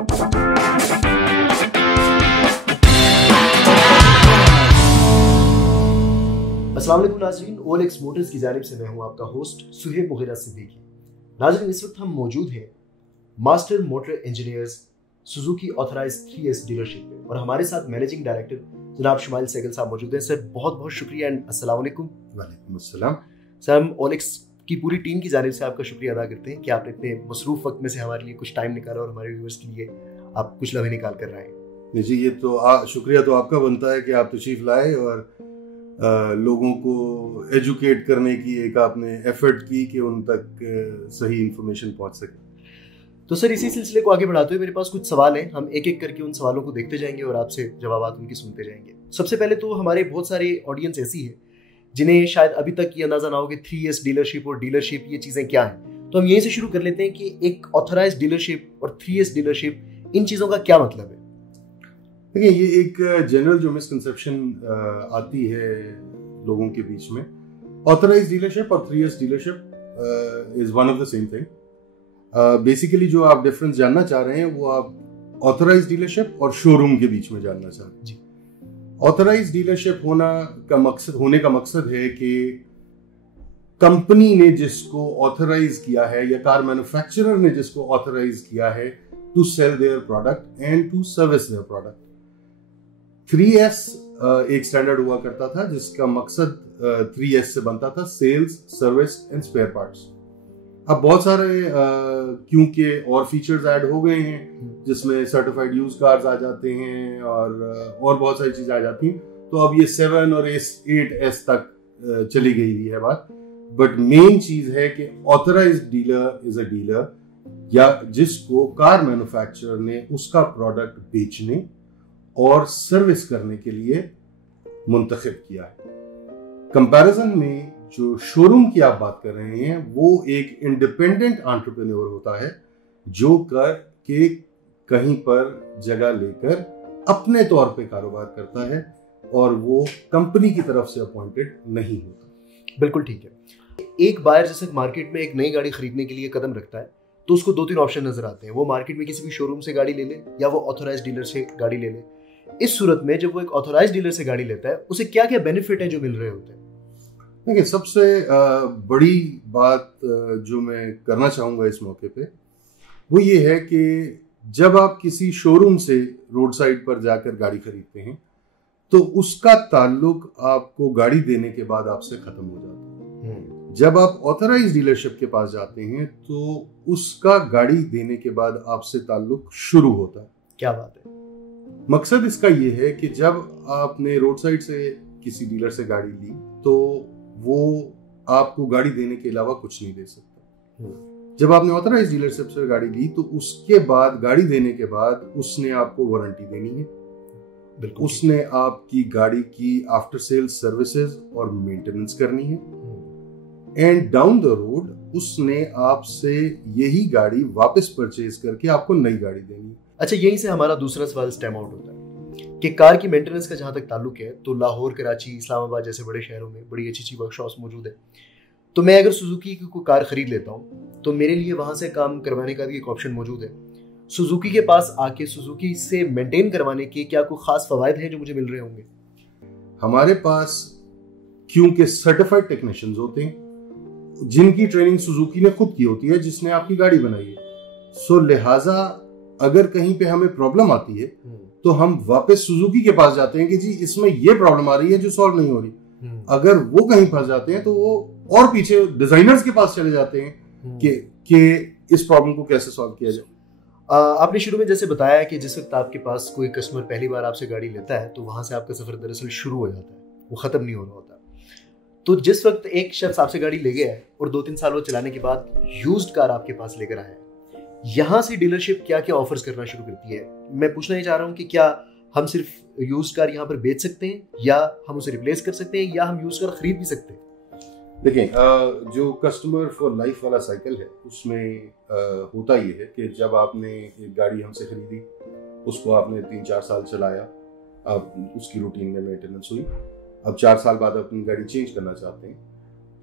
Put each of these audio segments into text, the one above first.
अस्सलाम वालेकुम नाज़रीन, ओएलएक्स मोटर्स की जानिब से मैं हूं आपका होस्ट सुहेब मुग़ीरा सिद्दीकी। नाज़रीन, इस वक्त हम मौजूद हैं master motor engineers Suzuki authorised 3S dealership में और हमारे साथ मैनेजिंग डायरेक्टर जनाब शुमाइल सहगल साहब मौजूद हैं। सर, बहुत बहुत शुक्रिया एंड अस्सलाम वालेकुम। वालेकुम अस्सलाम। सर, हम ओएलएक्स की पूरी टीम की जानिब से आपका शुक्रिया अदा करते हैं कि आपने इतने मसरूफ वक्त में से हमारे लिए कुछ टाइम निकाला और हमारे व्यूअर्स के लिए आप कुछ लम्हे निकाल कर रहे हैं। जी, ये तो शुक्रिया तो आपका बनता है कि आप तशरीफ लाए और लोगों को एजुकेट करने की एक आपने एफर्ट की कि उन तक सही इंफॉर्मेशन पहुंच सके। तो सर, इसी सिलसिले को आगे बढ़ाते हुए मेरे पास कुछ सवाल हैं। हम एक एक करके उन सवालों को देखते जाएंगे और आपसे जवाब उनकी सुनते जाएंगे। सबसे पहले तो हमारे बहुत सारे ऑडियंस ऐसी है जिन्हें शायद अभी तक ये अंदाजा ना हो कि 3S डीलरशिप और डीलरशिप ये चीज़ें क्या हैं। तो हम यहीं से शुरू कर लेते हैं कि एक ऑथराइज्ड डीलरशिप और 3S डीलरशिप, इन चीज़ों का क्या मतलब है? देखिए, ये एक जनरल जो मिसकंसेप्शन आती है लोगों के बीच में, ऑथराइज्ड डीलरशिप और 3S dealership is one of the same thing. Basically जो आप डिफरेंस जानना चाह रहे हैं वो आप ऑथराइज्ड डीलरशिप और शोरूम के बीच में जानना चाह रहे हैं। जी। ऑथराइज्ड डीलरशिप होने का मकसद है कि कंपनी ने जिसको ऑथराइज किया है या कार मैन्युफैक्चरर ने जिसको ऑथराइज किया है to sell their product and to service their product. 3S एक स्टैंडर्ड हुआ करता था जिसका मकसद 3S से बनता था, sales, service and spare parts. अब बहुत सारे क्योंकि और फीचर्स ऐड हो गए हैं जिसमें सर्टिफाइड यूज कार्स आ जाते हैं और बहुत सारी चीजें आ जाती हैं, तो अब ये 7 और 8S तक चली गई हुई है बात। बट मेन चीज है कि authorised dealer is a dealer या जिसको कार मैन्युफैक्चरर ने उसका प्रोडक्ट बेचने और सर्विस करने के लिए मुंतखब किया है। कंपैरिजन में जो शोरूम की आप बात कर रहे हैं वो एक इंडिपेंडेंट एंटरप्रेन्योर होता है जो के कहीं पर जगह लेकर अपने तौर पे कारोबार करता है और वो कंपनी की तरफ से अपॉइंटेड नहीं होता। बिल्कुल ठीक है। एक बायर जैसे मार्केट में एक नई गाड़ी खरीदने के लिए कदम रखता है तो उसको 2-3 ऑप्शन नजर आते हैं। वो मार्केट में किसी भी शोरूम से गाड़ी ले ले या वो ऑथराइज्ड डीलर से गाड़ी ले ले। इस सूरत में जब वो एक ऑथराइज्ड डीलर से गाड़ी लेता है उसे क्या क्या बेनिफिट है जो मिल रहे होते हैं? देखिए, सबसे बड़ी बात जो मैं करना चाहूंगा इस मौके पे वो ये है कि जब आप किसी शोरूम से रोड साइड पर जाकर गाड़ी खरीदते हैं तो उसका ताल्लुक आपको गाड़ी देने के बाद आपसे खत्म हो जाता है। जब आप ऑथराइज्ड डीलरशिप के पास जाते हैं तो उसका गाड़ी देने के बाद आपसे ताल्लुक शुरू होता है। क्या बात है। मकसद इसका ये है कि जब आपने रोड साइड से किसी डीलर से गाड़ी ली तो वो आपको गाड़ी देने के अलावा कुछ नहीं दे सकता। जब आपने ऑथराइज्ड डीलरशिप से गाड़ी ली तो उसके बाद गाड़ी देने के बाद उसने आपको वारंटी देनी है, उसने आपकी गाड़ी की आफ्टर सेल सर्विसेज और मेंटेनेंस करनी है एंड डाउन द रोड उसने आपसे यही गाड़ी वापस परचेज करके आपको नई गाड़ी देनी है। अच्छा, यहीं से हमारा दूसरा सवाल स्टेम आउट होता है कि कार की मेंटेनेंस का जहाँ तक ताल्लुक है तो लाहौर, कराची, इस्लामाबाद जैसे बड़े शहरों में बड़ी अच्छी वर्कशॉप्स मौजूद है। तो मैं अगर सुजुकी की कोई कार खरीद लेता हूँ तो मेरे लिए वहाँ से काम करवाने का भी एक ऑप्शन मौजूद है। सुजुकी के पास आके सुजुकी से मेंटेन करवाने के क्या कोई खास फवायद हैं जो मुझे मिल रहे होंगे? हमारे पास क्योंकि सर्टिफाइड टेक्नीशियंस होते हैं जिनकी ट्रेनिंग सुजुकी ने खुद की होती है, जिसने आपकी गाड़ी बनाई है, सो लिहाजा अगर कहीं पे हमें प्रॉब्लम आती है तो हम वापस सुजुकी के पास जाते हैं कि जी इसमें ये प्रॉब्लम आ रही है जो सॉल्व नहीं हो रही। अगर वो कहीं फंस जाते हैं तो वो और पीछे डिजाइनर्स के पास चले जाते हैं कि इस प्रॉब्लम को कैसे सॉल्व किया जाए। आपने शुरू में जैसे बताया कि जिस वक्त आपके पास कोई कस्टमर पहली बार आपसे गाड़ी लेता है तो वहां से आपका सफर दरअसल शुरू हो जाता है, वो खत्म नहीं हो रहा होता। तो जिस वक्त एक शख्स आपसे गाड़ी ले गया है और 2-3 साल वो चलाने के बाद यूज्ड कार आपके पास लेकर आया है, यहाँ से डीलरशिप क्या क्या ऑफर्स करना शुरू करती है? मैं पूछना ही चाह रहा हूँ कि क्या हम सिर्फ यूज्ड कार यहाँ पर बेच सकते हैं या हम उसे रिप्लेस कर सकते हैं या हम यूज्ड कार खरीद भी सकते हैं? देखिए, जो कस्टमर फॉर लाइफ वाला साइकिल है उसमें होता ये है कि जब आपने एक गाड़ी हमसे खरीदी, उसको आपने 3-4 साल चलाया, अब उसकी रूटीन में मेंटेनेंस हुई, अब 4 साल बाद अपनी गाड़ी चेंज करना चाहते हैं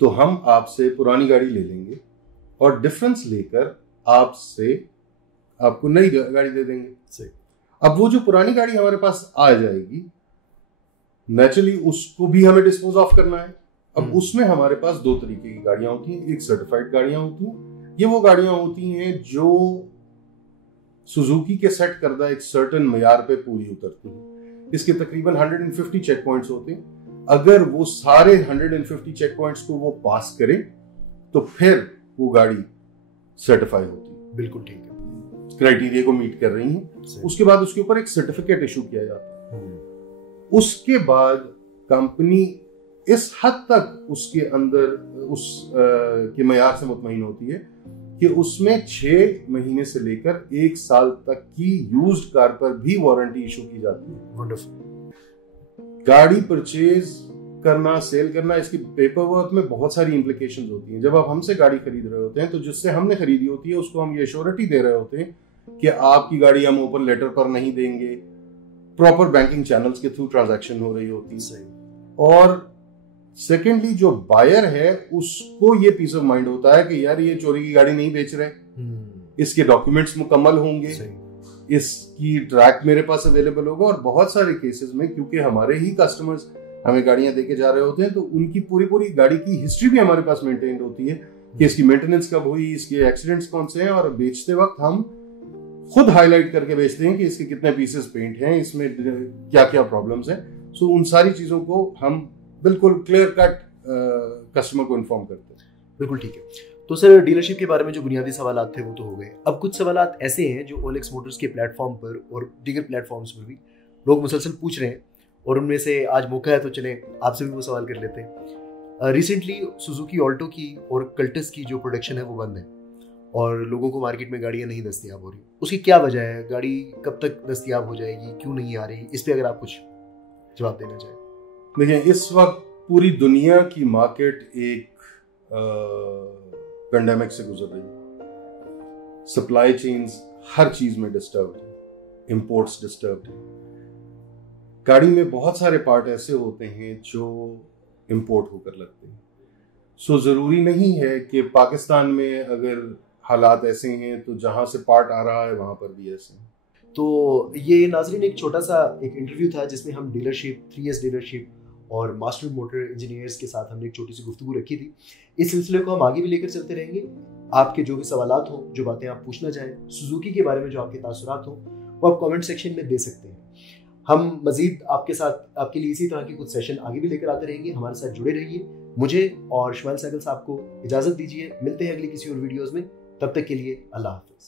तो हम आपसे पुरानी गाड़ी ले लेंगे और डिफरेंस लेकर आपसे आपको नई गाड़ी दे देंगे। सही। अब वो जो पुरानी गाड़ी हमारे पास आ जाएगी, नेचुरली उसको भी हमें डिस्पोज ऑफ करना है। अब उसमें हमारे पास दो तरीके की गाड़ियां होती हैं। एक सर्टिफाइड गाड़ियां होती हैं, ये वो गाड़ियां होती हैं जो सुजुकी के सेट करदा एक सर्टेन मयार पे पूरी उतरती हैं। इसके तकरीबन 150 चेक पॉइंट्स होते हैं। अगर वो सारे 150 चेक पॉइंट्स को वो पास करे तो फिर वो गाड़ी सर्टिफाई होती है। बिल्कुल ठीक है, क्राइटेरिया को मीट कर रही है। उसके बाद उसके ऊपर एक सर्टिफिकेट इशू किया जाता है। उसके बाद कंपनी इस हद तक उसके अंदर उस के मयार से मुतमईन होती है कि उसमें 6 महीने से लेकर 1 साल तक की यूज्ड कार पर भी वारंटी इशू की जाती है। वंडरफुल। गाड़ी परचेज करना, सेल करना, इसकी पेपर वर्क में बहुत सारी इंप्लीकेशंस होती हैं। जब आप हमसे गाड़ी खरीद रहे होते हैं तो जिससे हमने खरीदी होती है उसको हम ये श्योरिटी दे रहे होते हैं कि आपकी गाड़ी हम ओपन लेटर पर नहीं देंगे। प्रॉपर बैंकिंग चैनल्स के थ्रू ट्रांजैक्शन हो रही होती है। और सेकेंडली जो बायर है उसको ये पीस ऑफ माइंड होता है कि यार ये चोरी की गाड़ी नहीं बेच रहे, इसके डॉक्यूमेंट्स मुकम्मल होंगे, इसकी ट्रैक मेरे पास अवेलेबल होगा। और बहुत सारे केसेस में क्योंकि हमारे ही कस्टमर्स हमें गाड़ियां देके जा रहे होते हैं तो उनकी पूरी गाड़ी की हिस्ट्री भी हमारे पास मेंटेन होती है कि इसकी मेंटेनेंस कब हुई, इसके एक्सीडेंट्स कौन से हैं। और बेचते वक्त हम खुद हाईलाइट करके बेचते हैं कि इसके कितने पीसेस पेंट हैं, इसमें क्या क्या प्रॉब्लम्स हैं। सो उन सारी चीजों को हम बिल्कुल क्लियर कट कस्टमर को इन्फॉर्म करते हैं। बिल्कुल ठीक है। तो सर डीलरशिप के बारे में जो बुनियादी सवाल थे वो तो हो गए। अब कुछ सवाल ऐसे हैं जो OLX मोटर्स के प्लेटफॉर्म पर और दीगर प्लेटफॉर्म्स पर भी लोग मुसलसल पूछ रहे हैं और उनमें से आज मौका है तो चले आपसे भी वो सवाल कर लेते हैं। रिसेंटली सुजुकी ऑल्टो की और कल्टस की जो प्रोडक्शन है वो बंद है और लोगों को मार्केट में गाड़ियाँ नहीं दस्तयाब हो रही। उसकी क्या वजह है? गाड़ी कब तक दस्तयाब हो जाएगी, क्यों नहीं आ रही? इस पर अगर आप कुछ जवाब देना चाहें। देखिए, इस वक्त पूरी दुनिया की मार्केट एक पेंडेमिक से गुजर रही है। सप्लाई चेन्स हर चीज में डिस्टर्ब्ड है, इंपोर्ट्स डिस्टर्ब्ड है। गाड़ी में बहुत सारे पार्ट ऐसे होते हैं जो इंपोर्ट होकर लगते हैं। सो जरूरी नहीं है कि पाकिस्तान में अगर हालात ऐसे हैं तो जहां से पार्ट आ रहा है वहां पर भी ऐसे हैं। तो ये नाजरीन एक छोटा सा एक इंटरव्यू था जिसमें हम डीलरशिप, 3S डीलरशिप और मास्टर मोटर इंजीनियर्स के साथ हमने एक छोटी सी गुफ्तगू रखी थी। इस सिलसिले को हम आगे भी लेकर चलते रहेंगे। आपके जो भी सवालात हों, जो बातें आप पूछना चाहें, सुजुकी के बारे में जो आपके तासुरात हों, वो आप कमेंट सेक्शन में दे सकते हैं। हम मजीद आपके साथ आपके लिए इसी तरह के कुछ सेशन आगे भी लेकर आते रहेंगे। हमारे साथ जुड़े रहिए। मुझे और शुमाइल सहगल साहब को इजाज़त दीजिए। मिलते हैं अगली किसी और वीडियोज़ में। तब तक के लिए अल्लाह हाफ़िज़।